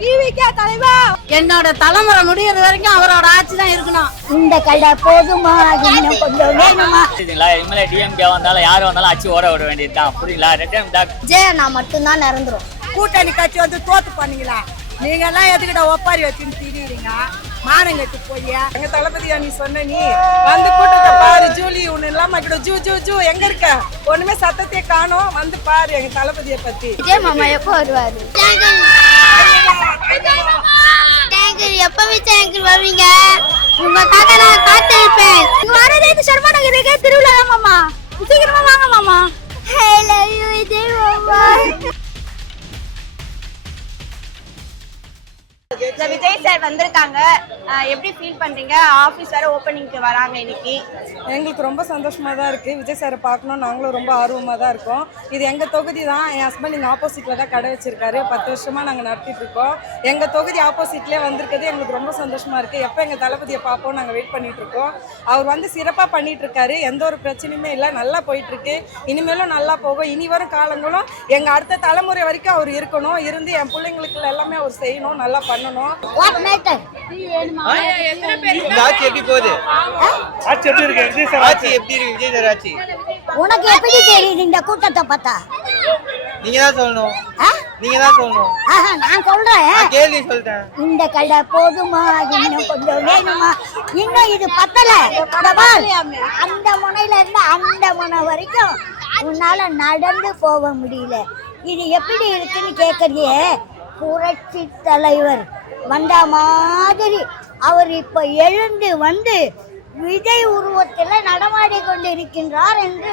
டிவிக்கே தலைவா. என்னோட தலைமுறை முடியறது வரைக்கும் அவரோட ஆட்சி தான் இருக்கணும். இந்த கடை போதுமா, இன்னும் கொஞ்சம் வேணுமா? இனிமேல டிஎம்கே வந்தாலும் யாரு வந்தாலும் ஆட்சி ஓட விட வேண்டியதுதான். புரியுங்களா? ஜெயண்ணா மட்டும்தான் நிரந்தரும். கூட்டணி கட்சி வந்து தோத்து பண்ணீங்களா? நீங்க எல்லாம் எதுக்கிட்ட ஒப்பாரி வச்சுன்னு திரியுறீங்க? மானங்கட்டு போய் எங்க தளபதியா நீ சொன்ன, நீ வந்து கூட்டத்தை பாரு. ஜூலி ஒண்ணு இல்லாம ஜூ ஜூ ஜூ எங்க இருக்க? ஒண்ணுமே சத்தத்தையே காணோம். வந்து பாரு எங்க தளபதியை பத்தி. விஜய் மாமா எப்போ வருவாரு? எப்ப விஜய் வருவீங்க? உங்களுக்காக நான் காத்திருப்பேன். இங்க வரதே சர்மா நகருக்கே திருவிழா மாமா. சீக்கிரமா வாங்க மாமா. ஐ லவ் யூ விஜய் மாமா. விஜய் சார் வந்திருக்காங்க, எப்படி ஃபீல் பண்றீங்க? ஆபீஸ் வேற ஓபனிங்க்கு வராங்க இன்னைக்கு. எங்களுக்கு ரொம்ப சந்தோஷமா தான் இருக்கு. விஜய் சாரை பார்க்கணும், நாங்களும் ரொம்ப ஆர்வமா தான் இருக்கோம். இது எங்க தொகுதி தான். என் ஹஸ்பண்ட் இங்க ஆப்போசிட்ல தான் கடை வச்சிருக்காரு. 10 வருஷமா நாங்க நடத்திட்டு இருக்கோம். எங்க தொகுதி ஆப்போசிட்லயே வந்திருக்கிறது எங்களுக்கு ரொம்ப சந்தோஷமா இருக்கு. எப்ப எங்க தளபதியை பார்ப்போம் நாங்க வெயிட் பண்ணிட்டு இருக்கோம். அவர் வந்து சிறப்பா பண்ணிட்டு இருக்காரு. எந்த ஒரு பிரச்சனையுமே இல்லை, நல்லா போயிட்டு இருக்கு. இனிமேலும் நல்லா போகும். இனி வரும் காலங்களும் எங்க அடுத்த தலைமுறை வரைக்கும் அவர் இருக்கணும். இருந்து என் பிள்ளைங்களுக்கு எல்லாமே அவர் செய்யணும், நல்லா பண்ணணும். உனக்கு எப்படி தெரியுது இந்த கூட்டத்தை பார்த்தா? நீங்க தான் சொல்லணும். நீங்க தான் சொல்லணும். நான் சொல்றேன். கேள்வி சொல்றேன். இந்த கடை போதுமா, இன்னும் கொஞ்சம் வேணுமா? இன்னும் இது பத்தல. அந்த முனையில இருந்து அந்த முனை வரைக்கும் உன்னால நடந்து போக முடியல. இது எப்படி இருக்குன்னு கேக்குறியே? புரட்சி தலைவர் வந்த மாதிரி அவர் இப்ப எழுந்து வந்து விஜய் உருவத்தில் நடமாடி கொண்டிருக்கின்றார் என்று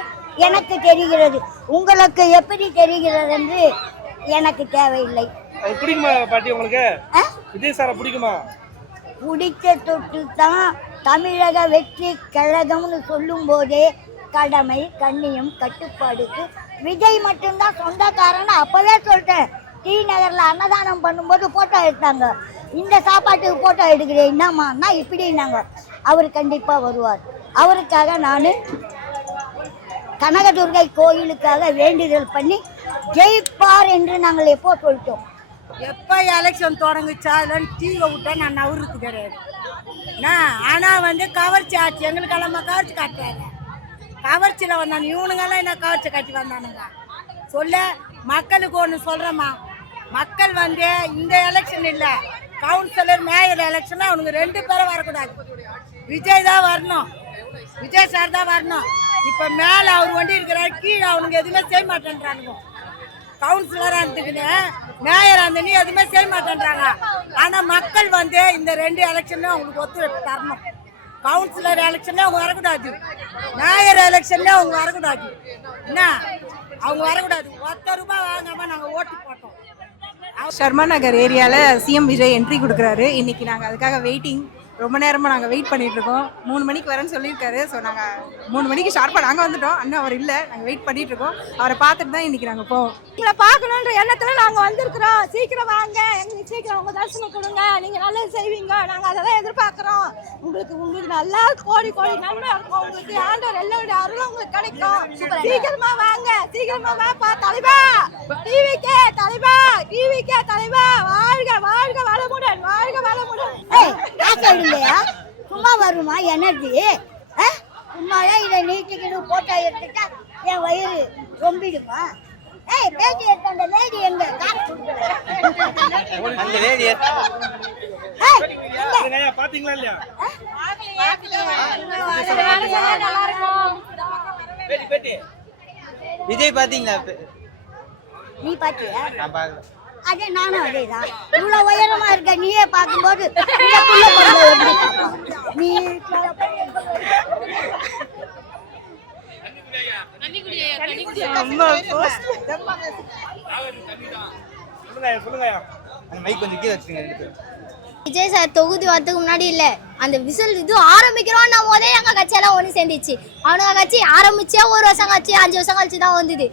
எனக்கு தெரிகிறது. உங்களுக்கு எப்படி தெரிகிறது என்று எனக்கு தேவையில்லை. பிடிக்குமா பாட்டி உங்களுக்கு? விஜய் சாரை பிடிக்குமா? பிடிச்ச தொட்டு தான் தமிழக வெற்றி கழகம்னு சொல்லும் போதே கடமை கண்ணியம் கட்டுப்பாடுக்கு விஜய் மட்டும்தான் சொந்தக்காரன்னு அப்பவே சொல்லிட்டேன். டி நகர்ல அன்னதானம் பண்ணும்போது போட்டோ எடுத்தாங்க. இந்த சாப்பாட்டுக்கு போட்டோ எடுக்கிறேன் என்னம்மா இப்படின்னாங்க. அவர் கண்டிப்பா வருவார். அவருக்காக நான் கனகதுர்கை கோயிலுக்காக வேண்டுதல் பண்ணி ஜெயிப்பார் என்று நாங்கள் எப்போ சொல்லிட்டோம். எப்ப எலெக்ஷன் தொடங்குச்சா இல்லைன்னு டிவி விட்டா நான் நவருக்கு கிடையாது. ஆனா வந்து கவர்ச்சி ஆச்சு. எங்களுக்கெல்லாம் கவர்ச்சி காட்டுறாங்க. கவர்ச்சியில வந்தாங்க இவனுங்கெல்லாம் என்ன கவர்ச்சி காட்டி வந்தானுங்க சொல்ல. மக்களுக்கு ஒன்று சொல்றேம்மா, மக்கள் வந்து இந்த எலெக்ஷன் இல்லை, கவுன்சிலர் மேயர் எலெக்ஷன் அவனுங்க 2 பேரும் வரக்கூடாது. விஜய் தான் வரணும், விஜய் சார் தான் வரணும். இப்ப மேல அவர் வண்டி இருக்கிறாரு, கீழே அவனுங்க எதுவுமே செய்ய மாட்டேன்றானுங்க. கவுன்சிலரா இருந்துக்குன்னு மேயர் அந்த நீ எதுவுமே செய்ய மாட்டேன்றாங்க. ஆனா மக்கள் வந்து இந்த 2 எலெக்ஷன்லயும் அவங்களுக்கு ஒத்துழைப்பு தரணும். கவுன்சிலர் எலெக்ஷன்ல அவங்க வரக்கூடாது, மேயர் எலெக்ஷன்ல அவங்க வரக்கூடாது. என்ன அவங்க வரக்கூடாது. 10 ரூபாய் வாங்காம நாங்க ஓட்டு போட்டோம். சர்மா நகர் ஏரியாவில் சிஎம் விஜய் என்ட்ரி கொடுக்குறாரு. இன்னைக்கு நாங்கள் அதுக்காக வெயிட்டிங். ரொம்ப நேரமாக நாங்கள் வெயிட் பண்ணிட்டு இருக்கோம். 3 மணிக்கு வரேன்னு சொல்லியிருக்காரு. ஸோ நாங்கள் 3 மணிக்கு ஷார்ப்பாக நாங்கள் வந்துட்டோம். இன்னும் அவர் இல்லை, நாங்கள் வெயிட் பண்ணிட்டு இருக்கோம். அவரை பார்த்துட்டு தான் இன்னைக்கு நாங்கள் போவோம். உங்களை பார்க்கணுன்ற எண்ணத்துல நாங்க வந்திருக்கிறோம். சீக்கிரம் வாங்க, எங்களுக்கு சீக்கிரம் உங்க தரிசனம் கொடுங்க. நீங்க நல்லது செய்வீங்க, நாங்க அதெல்லாம் எதிர்பார்க்கிறோம். உங்களுக்கு நல்லா கோடி கோடி நன்மை இருக்கும். உங்களுக்கு ஆண்டவர் எல்லோருடைய அருளும் உங்களுக்கு கிடைக்கும். சீக்கிரமா வாங்க, சீக்கிரமா வாப்பா தலைவா. டிவிக்கே தலைவா, டிவிக்கே தலைவா. வாழ்க வாழ்க வளமுடன், வாழ்க வளமுடன். சும்மா வருமா எனர்ஜி? சும்மாவே இதை நீட்டிக்கிட்டு போட்டோ எடுத்துட்டா என் வயிறு ரொம்பிடுமா? பேட்டி எடுத்த அந்த லேடி எங்க? அந்த லேடி பாத்தீங்களா இல்லையா? விஜய் பாத்தீங்களா? நீ பாத்தியா? நான் பாக்கல. அதே நானும் அதேதான். இவ்வளவு உயரமா இருக்க நீயே பார்க்கும்போது நீ விஜய் சார் தொகுதி வரதுக்கு முன்னாடி இல்ல, அந்த விசில் இது ஆரம்பிக்கிறோம் போதே எங்க கட்சியெல்லாம் ஒண்ணு சேர்ந்துச்சு. அவனுங்க கட்சி ஆரம்பிச்சே 1 வருஷம் கழிச்சு 5 வருஷம் கழிச்சு தான் வந்தது.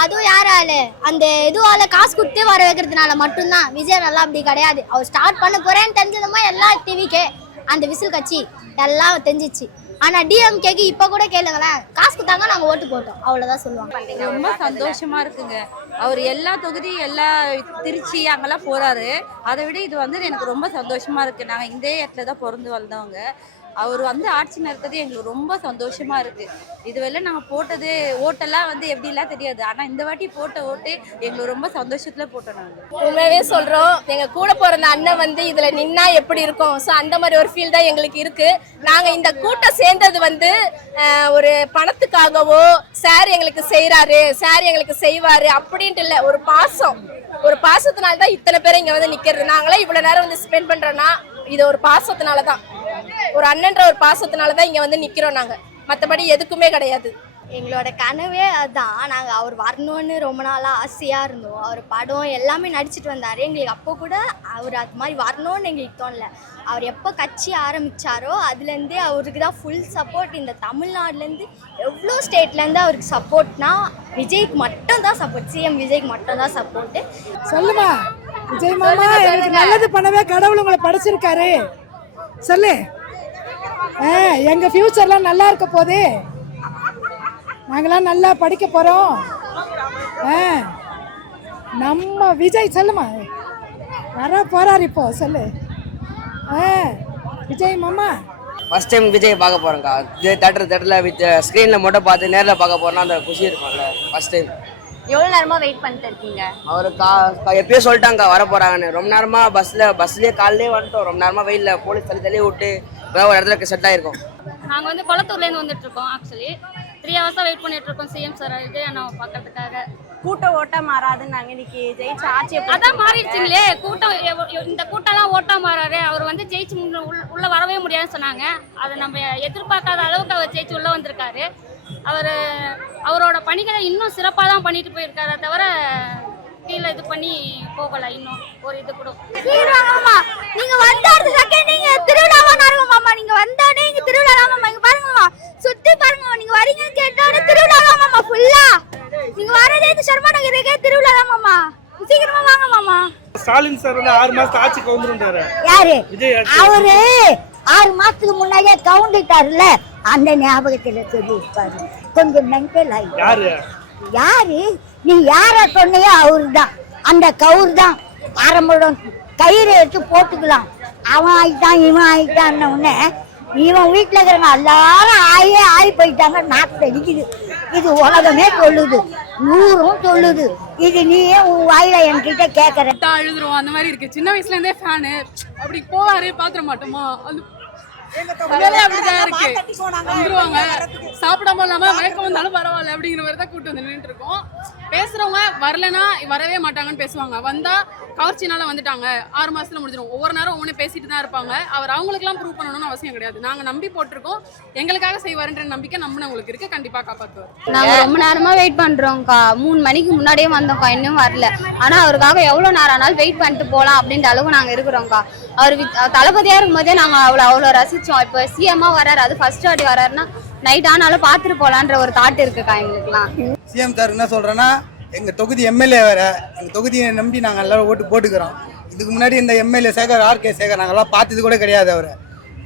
அதுவும் யாரால அந்த இதுவால காசு கொடுத்து வர வைக்கிறதுனால மட்டும்தான். விஜய் நல்லா அப்படி கிடையாது. அவர் ஸ்டார்ட் பண்ண போறேன்னு தெரிஞ்சதுமா எல்லா டிவிக்கே அந்த விசில் கட்சி எல்லாம் தெரிஞ்சிச்சு. ஆனா டிஎம்கேக்கு இப்ப கூட கேளுங்களேன், காசு கொடுத்தாங்க நாங்க ஓட்டு போட்டோம், அவ்வளவுதான் சொல்லுவாங்க. ரொம்ப சந்தோஷமா இருக்குங்க. அவர் எல்லா தொகுதி எல்லா திருச்சி அங்கெல்லாம் போறாரு. அதை விட இது வந்து எனக்கு ரொம்ப சந்தோஷமா இருக்கு. நாங்க இந்த இடத்துல தான் பிறந்து வளர்ந்தவங்க. அவர் வந்து ஆட்சி நடத்துறது எங்களுக்கு ரொம்ப சந்தோஷமா இருக்கு. இதுவரை நாங்க போட்டது ஓட்டெல்லாம் வந்து எப்படிலாம் தெரியாது, ஆனா இந்த வாட்டி போட்ட ஓட்டு எங்களுக்கு ரொம்ப சந்தோஷத்துல போட்டோம். நாங்க உண்மையாவே சொல்றோம், எங்க கூட பிறந்த அண்ணன் வந்து இதுல நின்னா எப்படி இருக்கும், ஸோ அந்த மாதிரி ஒரு ஃபீல் தான் எங்களுக்கு இருக்கு. நாங்க இந்த கூட்டம் சேர்ந்தது வந்து ஒரு பணத்துக்காகவோ சார் எங்களுக்கு செய்யறாரு, சார் எங்களுக்கு செய்வாரு அப்படின்ட்டு இல்லை, ஒரு பாசத்தினால தான் இத்தனை பேரை இங்க வந்து நிக்கிறது. நாங்களே இவ்வளவு நேரம் வந்து ஸ்பெண்ட் பண்றோம்னா இது ஒரு பாசத்தினால தான், ஒரு அண்ணன்ற ஒரு பாசத்தினால தான் இங்க வந்து நிக்கிறோம். நாங்க மற்றபடி எதுக்குமே கிடையாது. எங்களோட கனவே அதுதான். நாங்கள் அவர் வரணும்னு ரொம்ப நாளாக ஆசையாக இருந்தோம். அவர் படம் எல்லாமே நடிச்சிட்டு வந்தார். எங்களுக்கு அப்போ கூட அவர் அது மாதிரி வரணும்னு எங்களுக்கு தோணல. அவர் எப்போ கட்சி ஆரம்பித்தாரோ அதுலேருந்தே அவருக்கு தான் ஃபுல் சப்போர்ட். இந்த தமிழ்நாடுலேருந்து எவ்வளோ ஸ்டேட்லேருந்து அவருக்கு சப்போர்ட்னா விஜய்க்கு மட்டும் தான் சப்போர்ட், சிஎம் விஜய்க்கு மட்டும் தான் சப்போர்ட்டு. சொல்லுமா விஜய் மாமா, எனக்கு நல்லது பண்ணவே கடவுள் உங்களை படைச்சிருக்காரு. சொல்லு, எங்க ஃபியூச்சர்லாம் நல்லா இருக்க போதே, நாங்களாம் நல்லா படிக்க போறோம். நம்ம விஜய் சொல்லுமா வர போறாரு இப்போ, சொல்லு விஜய் மாமா. ஃபர்ஸ்ட் டைம் விஜய் பார்க்க போறேங்க்கா. தேட்டரில் ஸ்க்ரீனில் மட்டும் பார்த்து நேரில் பார்க்க போறோம்னா அந்த குஷி இருக்கும்ல. First time. எவ்வளோ நேரமா வெயிட் பண்ணிட்டு இருக்கீங்க? அவரு எப்பயோ சொல்லிட்டாங்க வர போறாங்கன்னு. ரொம்ப நேரமா பஸ்லயே காலையிலே வந்துட்டோம். ரொம்ப நேரமா வெயில்ல போலீஸ் தள்ளி விட்டு ஒரு இடத்துல செட் ஆயிருக்கோம். நாங்க வந்து கொளத்தூர்லேருந்து வந்துட்டு இருக்கோம். ஆக்சுவலி 3 hours வெயிட் பண்ணிட்டு இருக்கோம் சிஎம் சார் விஜய் அண்ணா பார்க்கறதுக்காக. கூட்டம் ஓட்டா மாறாதுன்னு நாங்க இன்னைக்கு ஜெயிச்சு ஆட்சியை அதான் மாறிடுச்சுங்களே. கூட்டம் இந்த கூட்டம்லாம் ஓட்டா மாறாரு. அவர் வந்து ஜெயிச்சு உள்ள வரவே முடியாதுன்னு சொன்னாங்க. அதை நம்ம எதிர்பார்க்காத அளவுக்கு அவர் ஜெயிச்சு உள்ள வந்திருக்காரு. அவரோட பணிகளை இன்னும் சிறப்பாக தான் பண்ணிட்டு போயிருக்காரு, தவிர கீழே இது பண்ணி போகல. இன்னும் ஒரு இது கூட நீங்க வந்தாரு செகண்ட் நீங்க திருவிழாவா நடக்குமாமா. நீங்க வந்தானே இங்க திருவிழா மாமா. இங்க பாருங்கம்மா, சுத்தி பாருங்க. நீங்க வரீங்கன்னு கேட்டானே திருவிழா மாமா ஃபுல்லா. நீங்க வரதே இந்த சர்மா நகருக்கே திருவிழா மாமா. சீக்கிரமா வாங்க மாமா. ஸ்டாலின் சார் வந்து 6 மாசம் ஆட்சிக்கு வந்துருந்தாரு. யாரு அவரு? 6 மாசத்துக்கு முன்னாடியே கவுண்டிட்டாருல, அந்த ஞாபகத்துல சொல்லி இருப்பாரு. கொஞ்சம் மென்டல் ஆயிடுச்சு. யாரு நீ யார சொன்னியோ அவருதான், அந்த கவுர் தான். ஆரம்பம் கயிறு எடுத்து போட்டுக்கலாம். அவன் ஆயிட்டான் இவன் ஆயிட்டான் உடனே இவன் வீட்டுல இருக்கிறவங்க எல்லாரும் ஆகி போயிட்டாங்க. நாக்கு அடிக்குது. இது உலகமே சொல்லுது, ஊரும் சொல்லுது. இது நீயே உன் வாயில என்கிட்ட கேட்கற. அழுதுருவோம் அந்த மாதிரி இருக்கு. சின்ன வயசுல இருந்தே ஃபேனு. அப்படி போவாரு பாத்துற மாட்டோமா, அப்படிதான் இருக்கு. வந்துருவாங்க, சாப்பிடாம இல்லாம மயக்கம் வந்தாலும் பரவாயில்ல அப்படிங்கிற மாதிரி தான் கூட்டு வந்து நின்றுட்டு இருக்கோம். பேசுறவங்க வரலன்னா வரவே மாட்டாங்கன்னு பேசுவாங்க. வந்தா கவர்ச்சினால வந்துட்டாங்க, 6 மாசத்துல முடிஞ்சிடும். ஒவ்வொரு நேரம் ஒவ்வொன்று பேசிட்டு தான் இருப்பாங்க. அவர் அவங்களுக்குலாம் ப்ரூவ் பண்ணணும்னு அவசியம் கிடையாது. நாங்க நம்பி போட்டிருக்கோம், எங்களுக்காக செய்வாருன்ற நம்பிக்கை நம்பினவங்களுக்கு இருக்கு. கண்டிப்பா காப்பாற்றுவார். நாங்க ரொம்ப நேரமா வெயிட் பண்றோம்க்கா. 3 மணிக்கு முன்னாடியே வந்தோம்க்கா, இன்னும் வரல. ஆனா அவருக்காக எவ்வளவு நேரம் ஆனாலும் வெயிட் பண்ணிட்டு போலாம் அப்படின்ற அளவுக்கு நாங்க இருக்கிறோம்க்கா. அவர் தளபதியா இருக்கும் போதே நாங்க அவ்வளோ ரசிச்சோம். இப்போ சிஎம்மா வராரு, அது ஃபர்ஸ்ட் வாட்டி வராருன்னா நைட் ஆனாலும் பார்த்துட்டு போலான்ற ஒரு தாட் இருக்குக்கா எங்களுக்குலாம். சிஎம் சார் என்ன சொல்றேன்னா, எங்க தொகுதி எம்எல்ஏ வேற, எங்க தொகுதியை நம்பி நாங்கள் எல்லாரும் ஓட்டு போட்டுக்கிறோம். இதுக்கு முன்னாடி இந்த எம்எல்ஏ சேகர் ஆர்கே சேகர் நாங்கள்லாம் பார்த்தது கூட கிடையாது. அவரை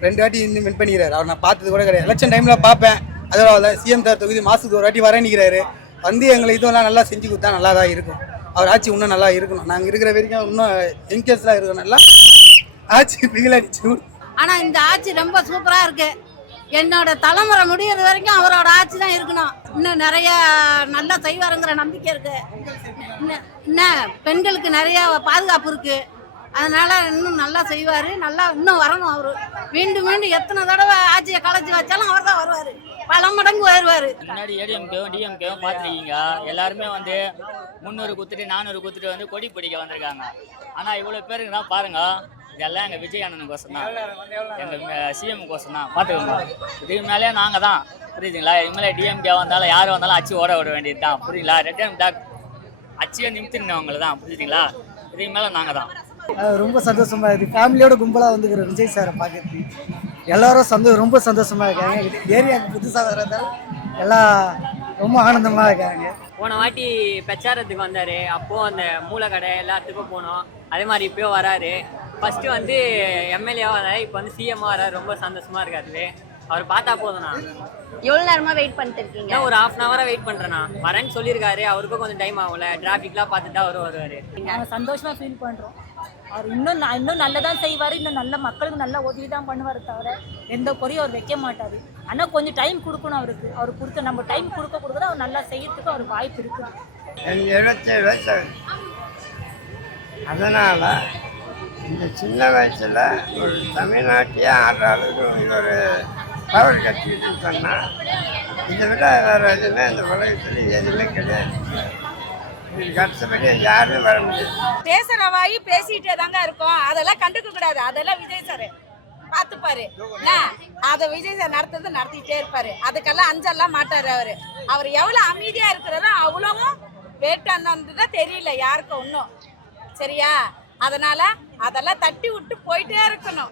2 வாட்டி இன்னும் வின் பண்ணிக்கிறாரு. அவர் நான் பார்த்தது கூட கிடையாது. எலெக்ஷன் டைம்ல பார்ப்பேன், அதோட சிஎம் சார் தொகுதி மாசத்துக்கு ஒரு வாட்டி வரணிக்கிறாரு. வந்து எங்களை இதெல்லாம் நல்லா செஞ்சு கொடுத்தா நல்லா தான் இருக்கும். அவர் ஆட்சி இன்னும் நல்லா இருக்கணும். நாங்கள் இருக்கிற வரைக்கும் இன்னும் என்கேஸ்லாம் இருக்கணும், நல்லா ஆட்சி பிகிலடிச்சு. ஆனா இந்த ஆட்சி ரொம்ப சூப்பரா இருக்கு. என்னோட தலைமுறை முடியற வரைக்கும் அவரோட ஆட்சி தான் இருக்கணும். இன்னும் நிறைய நல்லா செய்வாருங்கிற நம்பிக்கை இருக்கு. இன்னும் பெண்களுக்கு நிறைய பாதுகாப்பு இருக்கு. அதனால இன்னும் நல்லா செய்வாரு, நல்லா இன்னும் வரணும். அவரு மீண்டும் மீண்டும் எத்தனை தடவை ஆட்சியை கலைச்சி வச்சாலும் அவர் தான் வருவாரு, பல மடங்கு வருவாரு. முன்னாடி ஏடிஎம்கேவும் டிஎம்கேவும் பார்த்துருக்கீங்க. எல்லாருமே வந்து 300 குத்துட்டு 400 குத்துட்டு வந்து கொடி பிடிக்க வந்திருக்காங்க. ஆனா இவ்வளவு பேருக்கு தான் பாருங்க, இதெல்லாம் எங்க விஜய் அண்ணனுக்கோசம் தான், எங்க சிஎம் கோசம் தான். பார்த்துக்கோங்க, இதுக்கு மேலே நாங்க தான். புரியுதுங்களா? இதுக்கு மேலே டிஎம்கே வந்தாலும் யார் வந்தாலும் அச்சு ஓட விட வேண்டியது தான். புரியுங்களா? ரிட்டர்ன் டாக் அச்சியை நிமித்தினவங்களை தான். புரியுதுங்களா? இதுக்கு மேலே நாங்கள் தான். ரொம்ப சந்தோஷமா இருக்கு. ஃபேமிலியோட கும்பலாக வந்துக்கிற விஜய் சாரை பார்க்கறது எல்லாரும் ரொம்ப சந்தோஷமா இருக்காங்க. ஏரியாவுக்கு புதுசாக வர்றதால எல்லாம் ரொம்ப ஆனந்தமாக இருக்காங்க. போன வாட்டி பிரச்சாரத்துக்கு வந்தார், அப்போது அந்த மூலக்கடை எல்லாத்துக்கும் போனோம். அதே மாதிரி இப்போயும் வராரு. ஃபஸ்ட்டு வந்து எம்எல்ஏவாக வந்தார், இப்போ வந்து சிஎம்மாக வராரு. ரொம்ப சந்தோஷமாக இருக்காது. அவர் பார்த்தா போதும்ண்ணா. எவ்வளவு நேரமா வெயிட் பண்ணிட்டு இருக்கீங்க? இன்னும் ஒரு 1/2 hour வெயிட் பண்றேண்ணா. வரேன்னு சொல்லியிருக்காரு. அவருக்கும் கொஞ்சம் டைம் ஆகும்ல, டிராஃபிக்லாம் பார்த்துட்டு தான் வருவாரு. நாங்கள் சந்தோஷமாக ஃபீல் பண்ணுறோம். அவர் இன்னும் நல்லதான் செய்வார், இன்னும் நல்ல மக்களுக்கு நல்ல உதவி தான் பண்ணுவார், தவிர எந்த குறையும் அவர் வைக்க மாட்டார். ஆனால் கொஞ்சம் டைம் கொடுக்கணும் அவருக்கு. அவர் கொடுத்த நம்ம டைம் கொடுக்க அவர் நல்லா செய்யறதுக்கு அவருக்கு வாய்ப்பு இருக்குது. எனக்கு 77 வயசு. அதனால் இந்த சின்ன வயசில் ஒரு தமிழ்நாட்டையே ஆடுறாளுக்கு ஒரு பவர் கட்சின்னு சொன்னால் இதை விட வேறு எதுவுமே இந்த உலகத்தில் எதுவுமே கிடையாது. இதுக்கு அடுத்தபடி யாருமே வர முடியாது. பேசுகிற வாயி பேசிகிட்டே தாங்க இருக்கோம். அதெல்லாம் கண்டுக்க கூடாது. அதெல்லாம் விஜய் சார் பார்த்துப்பாரு. அதை விஜய் சார் நடத்திட்டே இருப்பாரு. அதுக்கெல்லாம் அஞ்செல்லாம் மாட்டாரு. அவர் எவ்வளோ அமைதியா இருக்கிறாரோ அவ்வளவும் வேட்டான்னு தெரியல யாருக்கும் இன்னும். சரியா? அதனால அதெல்லாம் தட்டி விட்டு போயிட்டே இருக்கணும்.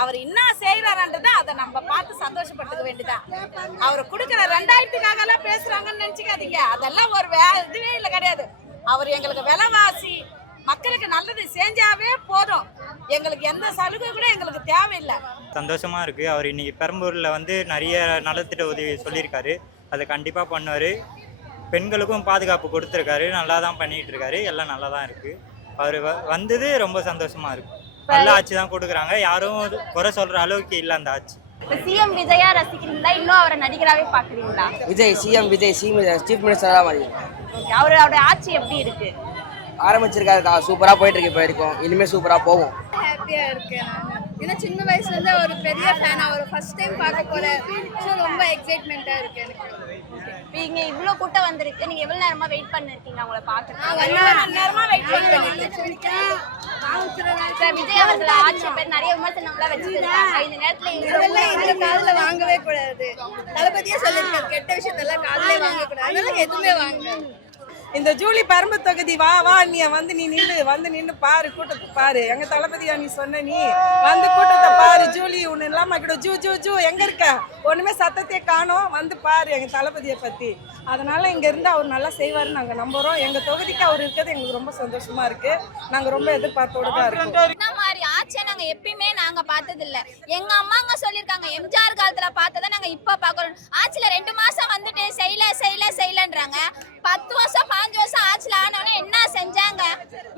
அவர் என்ன செய்யறாருன்றத அதை நம்ம பார்த்து சந்தோஷப்பட்டுக்க வேண்டியதான். அவர் கொடுக்குற 2000க்காகலாம் பேசுறாங்கன்னு நினைச்சுக்காதீங்க. அதெல்லாம் ஒரு இதுவே இல்லை, கிடையாது. அவர் எங்களுக்கு விலைவாசி மக்களுக்கு நல்லது செஞ்சாவே போதும். எங்களுக்கு எந்த சலுகை கூட எங்களுக்கு தேவையில்லை. சந்தோஷமா இருக்கு. அவர் இன்னைக்கு பெரம்பூர்ல வந்து நிறைய நலத்திட்ட உதவி சொல்லியிருக்காரு. அதை கண்டிப்பா பண்ணுவாரு. பெண்களுக்கும் பாதுகாப்பு கொடுத்துருக்காரு. நல்லா தான் பண்ணிட்டு இருக்காரு. எல்லாம் நல்லா தான் இருக்கு. அவர் வந்தது ரொம்ப சந்தோஷமா இருக்கு. நல்ல ஆட்சி தான் கொடுக்குறாங்க. யாரும் குறை சொல்ற அளவுக்கு இல்லை அந்த ஆட்சி. சிஎம் விஜயா ரசிக்கிறீங்களா, இன்னும் அவரை நடிகராகவே பாக்குறீங்களா? விஜய் சீஃப் மினிஸ்டர் தான் மாதிரி. அவரோட ஆட்சி எப்படி இருக்கு? ஆரம்பிச்சிருக்காரு, சூப்பராக போயிட்டு இருக்கு. இப்போ வரைக்கும் இனிமேல் சூப்பராக போகும். ஹாப்பியா இருக்கேன் நான். ஏன்னா சின்ன வயசுல இருந்து ஒரு பெரிய ஃபேன். அவர் ஃபர்ஸ்ட் டைம் பார்க்க போறேன். ஸோ ரொம்ப எக்ஸைட்மெண்ட்டா இருக்கு எனக்கு. இங்க இவ்வளோ கூட்டம் வந்திருக்கு. நீங்க எவ்வளவு நேரமா வெயிட் பண்ணிருக்கீங்க அவங்கள பார்க்க? நேரமா வெயிட் பண்ணிருக்கேன். விஜய் அவர்கள் ஆட்சி பேர் நிறைய விமர்சனம்லாம் வச்சிருக்காங்க. இந்த நேரத்துல இந்த காதுல வாங்கவே கூடாது. தளபதியே சொல்லிருக்காரு, கெட்ட விஷயத்தெல்லாம் காதுல வாங்க கூடாது. அதனால எதுவுமே வாங்க. இந்த ஜூலி பரம்பு தொகுதி வா நீ நின்று பாரு, கூட்டத்தை பாரு. எங்க தளபதியா நீ சொன்ன, நீ வந்து கூட்டத்தை பாரு. ஜூலி ஒண்ணு இல்லாம கூட ஜூ எங்க இருக்க? ஒண்ணுமே சத்தத்தையே காணோம். வந்து பாரு எங்க தளபதியை பத்தி. அதனால இங்க இருந்து அவர் நல்லா செய்வாருன்னு நாங்க நம்புறோம். எங்க தொகுதிக்கு அவர் இருக்கிறது எங்களுக்கு ரொம்ப சந்தோஷமா இருக்கு. நாங்க ரொம்ப எதிர்பார்த்தோட தான் இருக்கோம். இந்த மாதிரி ஆட்சியை நாங்க எப்பயுமே நாங்க பார்த்தது இல்ல. எங்க அம்மாங்க சொல்லிருக்காங்க, எம்ஜிஆர் காலத்துல பார்த்ததை நாங்க இப்ப பாக்குறோம். ஆட்சியில 2 மாசம் வந்துட்டு செய்யலன்றாங்க. 10 வருஷம் 5 வருஷம் ஆட்சியில ஆனவனே என்ன செஞ்சாங்க?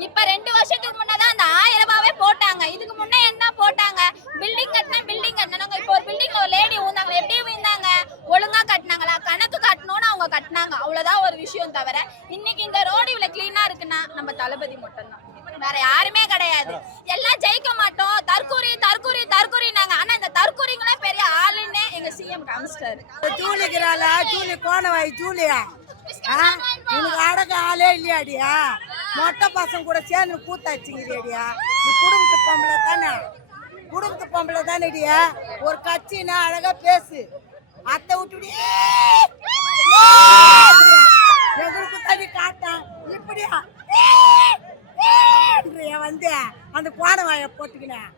இப்ப 2 வருஷத்துக்கு முன்னதான் அந்த 1000 ரூபாவே போட்டாங்க. இதுக்கு முன்னே என்ன போட்டாங்க? பில்டிங் கட்டினாங்க. இப்போ ஒரு பில்டிங்ல ஒரு லேடி ஊந்தாங்க. எப்படி ஊந்தாங்க? ஒழுங்கா கட்டினாங்களா? கணக்கு கட்டணும்னு அவங்க கட்டினாங்க. அவ்வளவுதான் ஒரு விஷயம். தவிர இன்னைக்கு இந்த ரோடு இவ்வளவு கிளீனா இருக்குன்னா நம்ம தளபதி மட்டும்தான், வேற யாருமே கிடையாது. எல்லாம் ஜெயிக்க மாட்டோம், தற்கூரினாங்க. ஆனா இந்த தற்கூரிங்களும் பெரிய ஆளுன்னு எங்க சிஎம் காமிச்சிட்டாரு. ஜூலி கோணவாய் ஜூலியா உனக்கு அடக்க ஆளே இல்லையாடியா? மொட்டை பசங்க கூட சேர்ந்து கூத்தாச்சுங்கிறியாடியா? நீ குடும்பத்து பொம்பளை தானேடியா? ஒரு கட்சின்னா அழகா பேசு. அத்தை விட்டுடி எங்களுக்கு தண்ணி காட்டான் இப்படியா வந்து அந்த கோணவாய போட்டுக்கினேன்.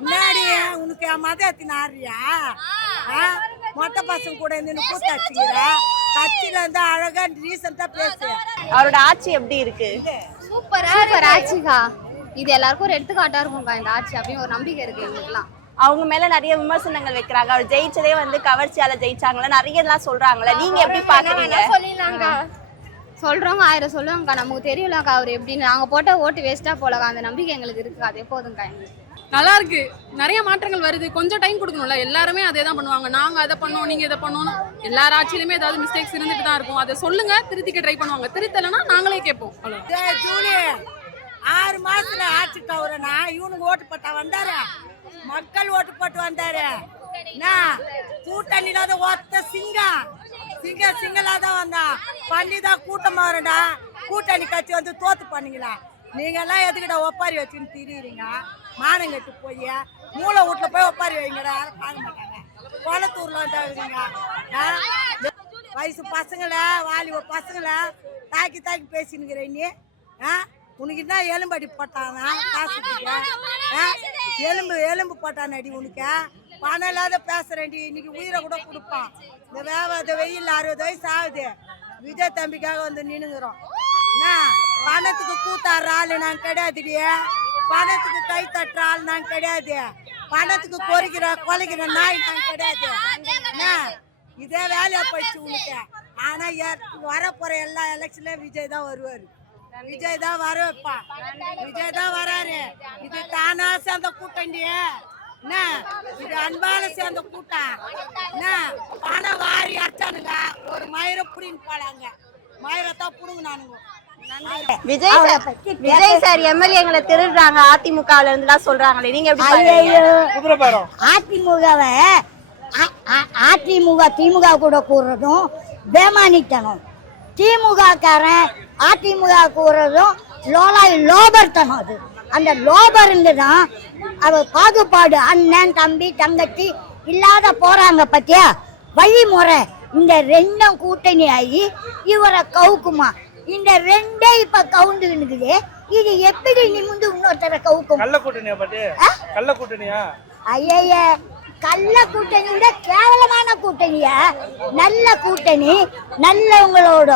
முன்னாடி உனக்கு மதத்தின் ஆடுறியா? மொட்டை பசங்க கூட நின்று கூத்தாச்சுங்கிற கட்சியில இருந்து அழகா ரீசெண்டா பேசு. அவரோட ஆட்சி எப்படி இருக்கு? சூப்பர் ஆட்சிக்கா. இது எல்லாருக்கும் ஒரு எடுத்துக்காட்டா இருக்கும்க்கா இந்த ஆட்சி அப்படின்னு ஒரு நம்பிக்கை இருக்கு எங்களுக்குலாம். அவங்க மேல நிறைய விமர்சனங்கள் வைக்கிறாங்க. அவர் ஜெயிச்சதே வந்து கவர்ச்சியால ஜெயிச்சாங்களா நிறைய எல்லாம் சொல்றாங்களே, நீங்க எப்படி பாக்குறீங்க? சொல்லிடலாம்க்கா, சொல்றவங்க 1000 சொல்லுவாங்கக்கா. நமக்கு தெரியலக்கா அவர் எப்படின்னு. நாங்க போட்ட ஓட்டு வேஸ்டா போலக்கா. அந்த நம்பிக்கை எங்களுக்கு இருக்கு. அது எப்போதும்க்கா எங்களுக்கு நல்லா இருக்கு. நிறைய மாற்றங்கள் வருது. கொஞ்சம் டைம் கொடுக்கணும்ல. எல்லாருமே அதே தான் பண்ணுவாங்க. நாங்க அதை பண்ணோம், நீங்க இதை பண்ணணும். எல்லார் ஆட்சியிலுமே ஏதாவது மிஸ்டேக்ஸ் இருந்துட்டு தான் இருக்கும். அதை சொல்லுங்க, திருத்திக்க ட்ரை பண்ணுவாங்க. திருத்தலைன்னா நாங்களே கேட்போம். ஜூலி 6 மாசத்துல ஆட்சிக்கு அவரனா இவனுக்கு ஓட்டு போட்டா வந்தாரு. மக்கள் ஓட்டு போட்டு வந்தாரு. கூட்டணி இல்லாத ஒத்த சிங்களாதான் வந்தான். பண்ணிதான் கூட்டமா வரண்டா. கூட்டணி கட்சி வந்து தோத்து பண்ணீங்களா? நீங்க எல்லாம் எதுக்கிட்ட ஒப்பாரி வச்சுன்னு திரியுறீங்க? மானங்கட்டு போய் மூளை வீட்டுல போய் ஒப்பாரி வைங்கடா. யாரும் பார்க்க மாட்டாங்க. கோலத்தூர்ல வந்துங்க வயசு பசங்களை, வாலிப பசங்களை தாக்கி பேசினுக்கிற நீ. உனக்கு என்ன எலும்படி போட்டாங்க? காசு எலும்பு போட்டான் அடி. உனக்கு பணம் இல்லாத பேசுறேன்டி. இன்னைக்கு உயிரை கூட கொடுப்பான். இந்த வெயில் 60 வயசு ஆகுது. விஜய் தம்பிக்காக வந்து நின்னுங்கிறோம். பணத்துக்கு கூத்தாடுற ஆளு நாங்க கிடையாதுடியே. பணத்துக்கு கை தட்டுற ஆள் நாங்க கிடையாது. பணத்துக்கு கொலைக்கிற நாய் நான் கிடையாது. என்ன இதே வேலையா போயிடுச்சு உனக்கு. ஆனா வரப்போற எல்லா எலெக்ஷன்லயும் விஜய் தான் வருவாரு. விஜய் தான் வர வைப்பா. விஜய் தான் வராரு. இது தானா சேர்ந்த கூட்டண்டி. என்ன இது அன்பால சேர்ந்த கூட்டம். என்ன பணம் வாரி அடிச்சானுங்க. ஒரு மயிரை புடின்னு போலாங்க. மயிரத்தான் புடுங்க நானுங்க. விஜய் சார் எம்எல்ஏங்களை திருடுறாங்க அதிமுகல இருந்துலாம் சொல்றாங்களே, நீங்க எப்படி? அதிமுகவை அதிமுக திமுக கூட கூறுறதும் பேமானித்தனம், திமுக காரன் அதிமுக கூறுறதும் லோபர்த்தனம். அது அந்த லோபர் இருந்துதான் அவ பாகுபாடு அண்ணன் தம்பி தங்கச்சி இல்லாத போறாங்க பத்தியா வழிமுறை. இந்த ரெண்டும் கூட்டணி ஆகி இவரை கவுக்குமா? இந்த ரெண்டே இப்ப கவுந்துக்குது. இது எப்படி நிமிந்து இன்னொருத்தர கவுக்கும்? கள்ள கூட்டணியா பாட்டி? கள்ள கூட்டணியா? ஐய கள்ள கூட்டணி விட கேவலமான கூட்டணியா? நல்ல கூட்டணி, நல்லவங்களோட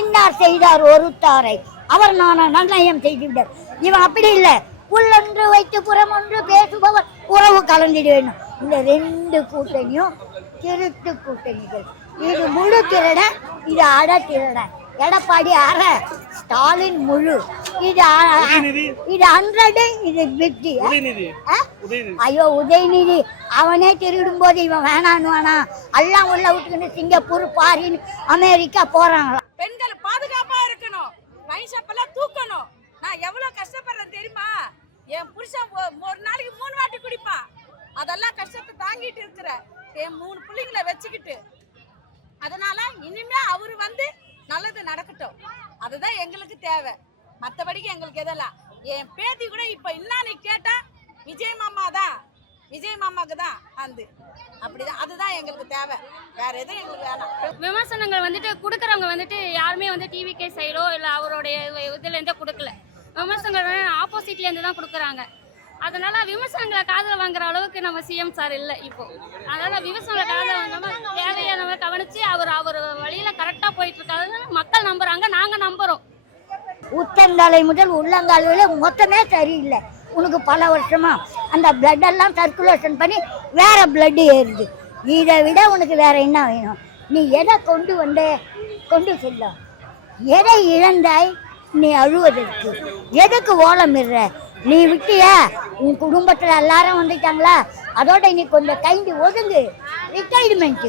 இன்னார் செய்தார் ஒருத்தாரை அவர் நான் நன்னயம் செய்துவிட்டார். இவன் அப்படி இல்லை. உள்ளொன்று வைத்து புறம் ஒன்று பேசுபவர் உறவு கலந்திட வேண்டும். இந்த ரெண்டு கூட்டணியும் திருட்டு கூட்டணிகள். இது முழு திருடன், இது அட திருடன். எடப்பாடி அற, ஸ்டாலின் முழு. இது 100, இது 50. ஐயோ உதயநிதி அவனே திருடும் போது இவன் வேணான்னு வேணா எல்லாம் உள்ள விட்டுக்கிட்டு சிங்கப்பூர் பாரின் அமெரிக்கா போறாங்களா. பெண்கள் பாதுகாப்பா இருக்கணும். வைஷப்பெல்லாம் தூக்கணும். நான் எவ்வளவு கஷ்டப்படுறேன் தெரியுமா? என் புருஷன் ஒரு நாளைக்கு 3 வாட்டி குடிப்பான். அதெல்லாம் கஷ்டத்தை தாங்கிட்டு இருக்கிற என் 3 பிள்ளைங்களை வச்சுக்கிட்டு. அதனால இனிமே அவரு நல்லது நடக்கட்டும். அதுதான் எங்களுக்கு தேவை. மற்றபடிக்கு எங்களுக்கு எதெல்லாம் என் பேத்தி கூட இப்ப இன்னும் கேட்டா விஜய் மாமா தான், விஜய் மாமாக்கு தான் அப்படிதான். அதுதான் எங்களுக்கு தேவை. வேற எதுவும் எங்களுக்கு வேணாம். விமர்சனங்கள் கொடுக்கறவங்க யாருமே டிவிகே சைடோ இல்ல அவருடைய இதுல இருந்தே கொடுக்கல. விமர்சனங்கள் ஆப்போசிட்ல இருந்து தான் கொடுக்குறாங்க. அதனால விமர்சனங்களை காதல வாங்குற அளவுக்கு நம்ம சிஎம் சார் இல்லை இப்போ. அதனால விமர்சனங்களை காதல வாங்காம தேவையானவரை கவனிச்சு அவர் வழியில கரெக்டா போயிட்டு இருக்காரு. மக்கள் நம்புறாங்க, நாங்க நம்புறோம். உச்சந்தலை முதல் உள்ளங்கால் வரை மொத்தமே சரியில்லை. உனக்கு பல வருஷமா அந்த பிளட் எல்லாம் சர்க்குலேஷன் பண்ணி வேற பிளட் ஏறுது. இதை விட உனக்கு வேற என்ன வேணும்? நீ எதை கொண்டு செல்ல, எதை இழந்தாய் நீ அழுவதற்கு? எதுக்கு ஓலமிடுற? நீ விட்டியா? உன் குடும்பத்துல எல்லாரும் வந்துட்டாங்களா? அதோட நீ கொஞ்சம் கைண்டி ஒதுங்கு. ரிட்டைர்மெண்ட்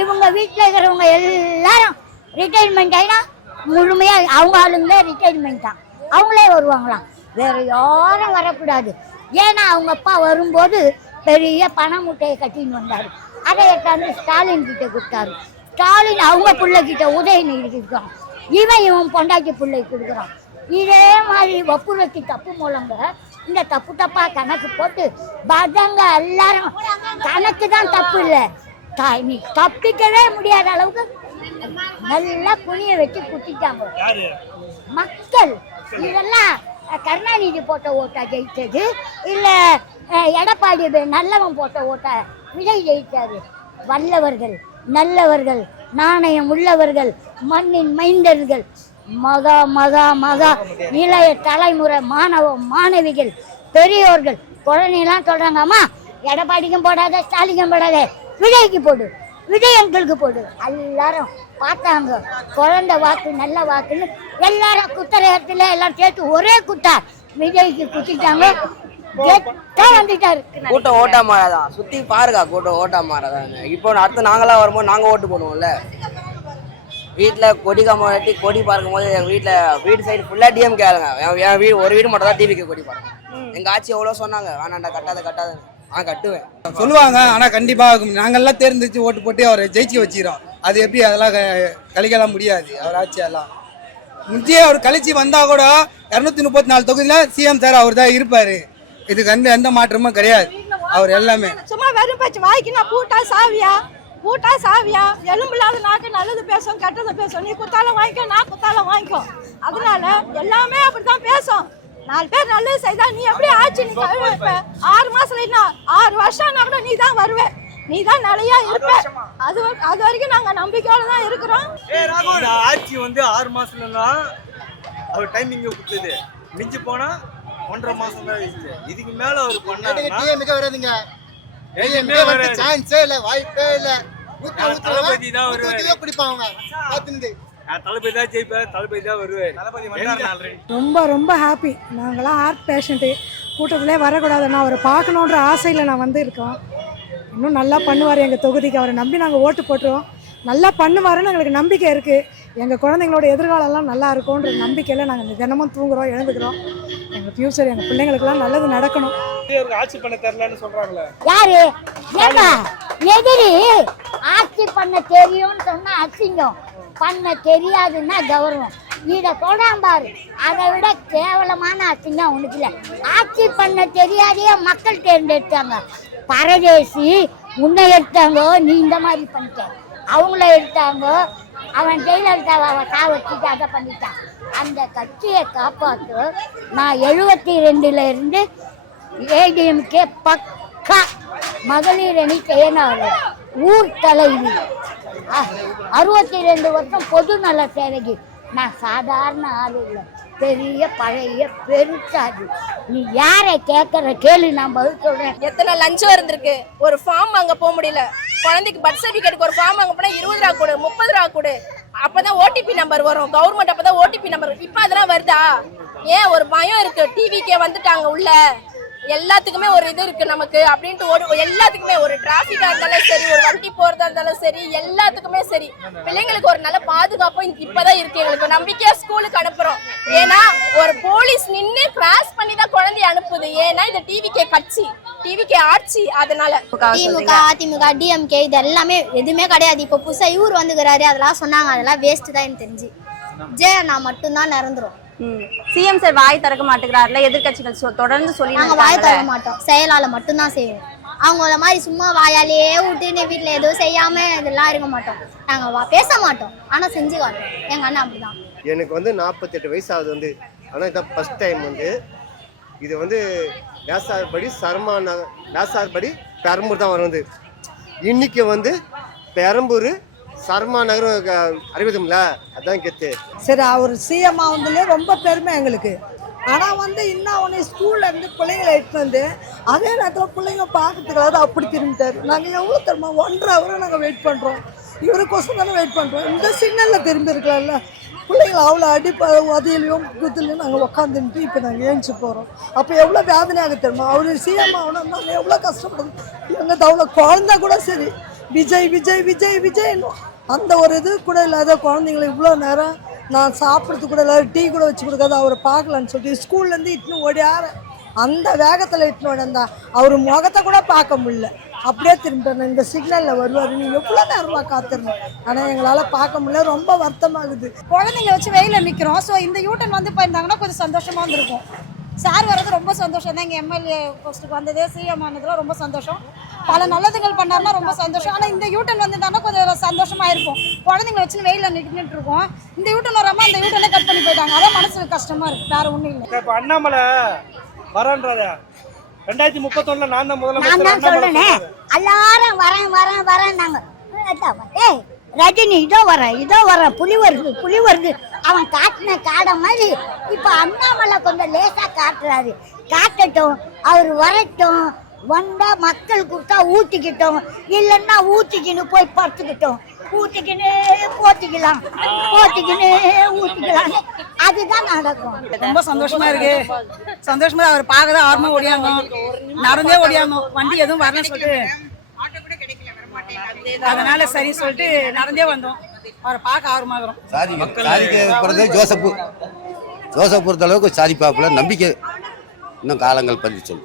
இவங்க வீட்டில் இருக்கிறவங்க எல்லாரும் ரிட்டைர்மெண்ட் ஆயினா முழுமையா அவங்க ஆளுங்களே ரிட்டைர்மெண்ட் தான். அவங்களே வருவாங்களாம், வேற யாரும் வரக்கூடாது. ஏன்னா அவங்க அப்பா வரும்போது பெரிய பண மூட்டையை கட்டின்னு வந்தாரு. அதை எடுத்தாந்து ஸ்டாலின் கிட்ட கொடுத்தாரு. ஸ்டாலின் அவங்க பிள்ளைகிட்ட உதயநிதி கொடுக்குறான். இவன் பொண்டாட்டி பிள்ளை கொடுக்குறான். இதே மாதிரி வப்புரத்தி தப்பு மூலங்க இந்த தப்பா கணக்கு போட்டு பதங்க எல்லாரும் கணக்கு தான் தப்பு இல்லை. நீ தப்பிக்கவே முடியாத அளவுக்கு நல்லா குனிய வச்சு குத்திட்டாங்க மக்கள். இதெல்லாம் கருணாநிதி போட்ட ஓட்டா ஜெயிச்சது இல்ல எடப்பாடி நல்லவன் போட்ட ஓட்டா விஜய் ஜெயிச்சாரு? வல்லவர்கள், நல்லவர்கள், நாணயம் உள்ளவர்கள், மண்ணின் மைந்தர்கள், மகா மகா மகா இளைய தலைமுறை மாணவ மாணவிகள், பெரியோர்கள், குழந்தைலாம் சொல்றாங்க, அம்மா எடப்பாடிக்கும் போடாத, ஸ்டாலினுக்கும் போடாத, விஜய்க்கு போடு, விஜய் அங்கிளுக்கு போடு. எல்லாரும் பார்த்தாங்க, குழந்தை வாக்கு நல்ல வாக்குன்னு எல்லாரும் குத்துற இடத்துல எல்லாம் சேர்த்து ஒரே குத்தா விஜய்க்கு குத்திட்டாங்க. வந்துட்டாரு. கூட்டம் ஓட்டா மாறாதான், சுத்தி பாருங்க, கூட்டம் ஓட்டா மாறாதான். இப்போ அடுத்து நாங்களாம் வரும்போது நாங்க ஓட்டு போடுவோம்ல. வீட்டில் கொடி கட்டி கொடி பார்க்கும்போது எங்கள் வீட்டு சைடு ஃபுல்லாக டிஎம் கேளுங்க. என் வீடு ஒரு வீடு மட்டும் தான் டிவிக்கு கொடி பாருங்க. எங்கள் ஆட்சி எவ்வளோ சொன்னாங்க, வேணாண்டா கட்டாத கட்டுவேன் சொல்லுவாங்க. ஆனால் கண்டிப்பாக நாங்கள்லாம் தேர்ந்தெடுத்து ஓட்டு போட்டு அவரை ஜெயிச்சு வச்சிடறோம். அது எப்படி அதெல்லாம் கழிக்கலாம் முடியாது. அவர் ஆட்சியெல்லாம் முக்கிய அவர் கழிச்சு வந்தால் கூட 234 தொகுதியில் சிஎம் சார் அவர் தான் இருப்பார். இதுக்கு எந்த மாற்றமும் கிடையாது. அவர் எல்லாமே சும்மா வெறும் பச்சு வாய்க்குனா பூட்டா சாவியா எலும்பில்லாத நாக்கு நல்லது பேசும் கெட்டது பேசும். நீ குத்தாலும் வாங்கிக்கோ, நான் குத்தாலும் வாங்கிக்கோ. அதனால எல்லாமே அப்படித்தான் பேசும். 4 பேர் நல்லது செய்தா நீ எப்படி ஆட்சி நீ கழுவ? 6 மாசம் இல்ல 6 வருஷம் கூட நீ தான் வருவ, நீ தான் நிறையா இருப்ப. அது வரைக்கும் நாங்க நம்பிக்கையோட தான் இருக்கிறோம். ஆட்சி 6 மாசம் அவர் டைமிங் கொடுத்தது மிஞ்சி போனா 1.5 மாசம் தான் ஆயிடுச்சு. இதுக்கு மேல அவர் பண்ணாருன்னா டிஎம்கே வராதுங்க. டிஎம்கே வராது. சான்ஸே இல்ல, வாய்ப்பே இல்ல. தளபதி தான் வருவாரு. ஊத்தி குடிப்பாங்க. பாத்துனது. தளபதி தான் ஜெயிப்பார், தளபதி தான் வருவாரு. தளபதி வந்தாரு ஆல்ரெடி. ரொம்ப ரொம்ப ஹாப்பி. நாங்களாம் ஹார்ட் பேஷண்ட்டு, கூட்டத்திலே வரக்கூடாதுன்னா அவரை பார்க்கணுன்ற ஆசையில் நான் வந்து இருக்கோம். இன்னும் நல்லா பண்ணுவார் எங்கள் தொகுதிக்கு. அவரை நம்பி நாங்கள் ஓட்டு போட்டுருவோம். நல்லா பண்ணுவாருன்னு எங்களுக்கு நம்பிக்கை இருக்குது. எங்கள் குழந்தைங்களோட எதிர்காலம்லாம் நல்லா இருக்கும்ன்ற நம்பிக்கையில் நாங்கள் தினமும் தூங்குறோம், எழுந்துக்கிறோம். எங்கள் ஃப்யூச்சர் எங்கள் பிள்ளைங்களுக்கெல்லாம் நல்லது நடக்கணும். இவருக்கு ஆட்சி பண்ண தெரியலன்னு சொல்றாங்களே. யாரு ஏமா எதிரி ஆட்சி பண்ண தெரியும்னு சொன்னா அசிங்கம், பண்ண தெரியாதுன்னா கௌரவம். இதை கொடாம்பாரு, அதை விட கேவலமான அசிங்கம் உனக்கு இல்லை. ஆட்சி பண்ண தெரியாதையே மக்கள் தேர்ந்தெடுத்தாங்க. பரதேசி உன்னை எடுத்தாங்க, நீ இந்த மாதிரி பண்ணிட்ட. அவங்கள எடுத்தாங்க, அவன் ஜெயலலிதாவை சாவச்சிட்டு அதை பண்ணிட்டான். அந்த கட்சியை காப்பாற்ற நான் 72 இருந்து ஏடிஎம்கே பக்கா மகளிர் அணி செயலாளர், ஊர் தலைவி, 62 வருஷம் பொது நல சேவைக்கு. நான் சாதாரண ஆள் இல்லை, பெரிய பழைய பெருசாது. நீ யாரை கேட்கற கேள்வி, நான் பதில் சொல்றேன். எத்தனை லஞ்சம் இருந்திருக்கு, ஒரு ஃபார்ம் வாங்க போக முடியல. குழந்தைக்கு பர்த் சர்டிஃபிகேட்டுக்கு ஒரு ஃபார்ம் வாங்க போனா 20 ரூபா கொடு, 30 ரூபா கொடு, அப்பதான் ஓடிபி நம்பர் வரும். கவர்மெண்ட் அப்பதான் ஓடிபி நம்பர். இப்ப அதெல்லாம் வருதா? ஏன் ஒரு பயம் இருக்கு. டிவிக்கே வந்துட்டாங்க உள்ள, எல்லாத்துக்குமே ஒரு இது இருக்கு நமக்கு அப்படின்ட்டு எல்லாத்துக்குமே ஒரு டிராஃபிக்கா இருந்தாலும் சரி, ஒரு வண்டி போறதா இருந்தாலும் சரி, எல்லாத்துக்குமே சரி. பிள்ளைங்களுக்கு ஒரு நல்ல பாதுகாப்பும் இப்பதான் இருக்கு. எங்களுக்கு நம்பிக்கையா ஸ்கூலுக்கு அனுப்புறோம். ஏன்னா ஒரு போலீஸ் நின்று கிராஸ் பண்ணி தான் குழந்தைய அனுப்புது. ஏன்னா இது டிவிக்கே கட்சி, டிவிக்கே ஆட்சி. அதனால திமுக, அதிமுக, டிஎம்கே இது எல்லாமே எதுவுமே கிடையாது. இப்போ புதுசா இவர் வந்துக்கிறாரு, அதெல்லாம் சொன்னாங்க, அதெல்லாம் வேஸ்ட் தான் எனக்கு தெரிஞ்சு. ஜெயண்ணா மட்டும்தான் நிரந்தரும். சிஎம் சார் வாய் திறக்க மாட்டேங்கிறாருல, எதிர்கட்சிகள் தொடர்ந்து சொல்லி நாங்க வாய் திறக்க மாட்டோம், செயலால மட்டும்தான் செய்வோம். அவங்கள மாதிரி சும்மா வாயாலேயே விட்டுன்னு வீட்டுல எதுவும் செய்யாம இதெல்லாம் இருக்க மாட்டோம். நாங்க பேச மாட்டோம், ஆனா செஞ்சு காட்டுவோம். எங்க அண்ணா அப்படிதான். எனக்கு வந்து 48 வயசு ஆகுது வந்து. ஆனால் இதான் ஃபஸ்ட் டைம் வந்து இது வந்து நேசார்படி நேசார்படி பெரம்பூர் தான் வருது. இன்னைக்கு வந்து பெரம்பூர் சர்மா நகரம் அறிவிதும்ல, அதான் கெத்து. சரி, அவர் சிஎம் ஆகுதுல ரொம்ப பெருமை எங்களுக்கு. ஆனால் வந்து இன்னும் அவனை ஸ்கூல்ல இருந்து பிள்ளைங்களை எடுத்து வந்து அதே நேரத்தில் பிள்ளைங்க பார்க்கறதுக்காக அப்படி திரும்பிட்டாரு. நாங்கள் எவ்வளோ தெரியுமா 1.5 hour நாங்கள் வெயிட் பண்ணுறோம். இவருக்கோசம் தானே வெயிட் பண்ணுறோம். இந்த சிக்னலில் திரும்பி இருக்கலாம்ல. பிள்ளைங்களை அவ்வளோ உதவியிலையும் குத்துலையும் நாங்கள் உட்காந்துட்டு இப்போ நாங்கள் ஏஞ்சி போகிறோம். அப்போ எவ்வளோ வேதனையாக தெரியுமா. அவர் சிஎம் ஆகணும் நாங்கள் எவ்வளோ கஷ்டப்படுறோம். எங்கள் அவ்வளோ குழந்தை கூட சரி விஜய் விஜய் விஜய் விஜய்னு அந்த ஒரு இது கூட இல்லாத குழந்தைங்களை இவ்வளோ நேரம் நான் சாப்பிட்றதுக்கு கூட இல்லை, டீ கூட வச்சு கொடுக்காது. அவரை பார்க்கலான்னு சொல்லிட்டு ஸ்கூல்லேருந்து இட்டுன்னு ஓடியார அந்த வேகத்தில் இட்டுன்னு ஓடிந்தா அவர் முகத்தை கூட பார்க்க முடியல. அப்படியே திரும்பிட்டேன். இந்த சிக்னலில் வருவார், நீங்கள் எவ்வளோ நேரமாக காத்திருந்தோம். ஆனால் எங்களால் பார்க்க முடியல, ரொம்ப வருத்தமாகுது. குழந்தைங்க வச்சு வெயிலில் நிற்கிறோம். ஸோ இந்த யூட்டன் வந்து போயிருந்தாங்கன்னா கொஞ்சம் சந்தோஷமாக இருந்திருக்கும். சார் வர்றது ரொம்ப சந்தோஷம் தான். எங்கள் எம்எல்ஏ போஸ்ட்டுக்கு வந்தது, சிஎம் ஆனதுலாம் ரொம்ப சந்தோஷம். பல நல்லதுகள் பண்ணாருன்னா ரொம்ப சந்தோஷம். ஆனால் இந்த யூட்டன் வந்துட்டாங்கன்னா கொஞ்சம் சந்தோஷமாக இருக்கும். குழந்தைங்களை வச்சு வெயிலில் நின்றுட்டு இருக்கோம். இந்த யூட்டன் வராமல் அந்த யூட்டனே கட் பண்ணி போயிட்டாங்க. அதான் மனசுக்கு கஷ்டமாக இருக்குது, வேறு ஒன்றும் இல்லை. இப்போ அண்ணாமலை வரன்றாரு. 2031 நான் தான் நான் சொல்றேனே, எல்லாரும் வரேன் நாங்க. ஏய் ரஜினி இதோ வர புலி வருது அவன் காட்டின காடை மாதிரி இப்ப அண்ணாமலை கொஞ்சம் லேசா காட்டுறாரு. காட்டட்டும், அவர் வரட்டும். வந்தா மக்கள் கொடுத்தா ஊத்திக்கிட்டோம், இல்லைன்னா ஊத்திக்கின்னு போய் படுத்துக்கிட்டோம். ஊத்திக்கினே ஊத்திக்கலாம், அதுதான் நடக்கும். ரொம்ப சந்தோஷமா இருக்கு. சந்தோஷமா அவர் பார்க்க தான் ஆர்வமா ஓடியாங்க, நடந்தே ஓடியாங்க. வண்டி எதுவும் வரலன்னு சொல்லிட்டு அதனால சரி சொல்லிட்டு நடந்தே வந்தோம். அவரை பார்க்க ஆர்வமாகறோம். ஜோசப் பொறுத்த அளவுக்கு சாதிப்பாப்புல நம்பிக்கை இன்னும் காலங்கள் பதிவு சொல்லும்.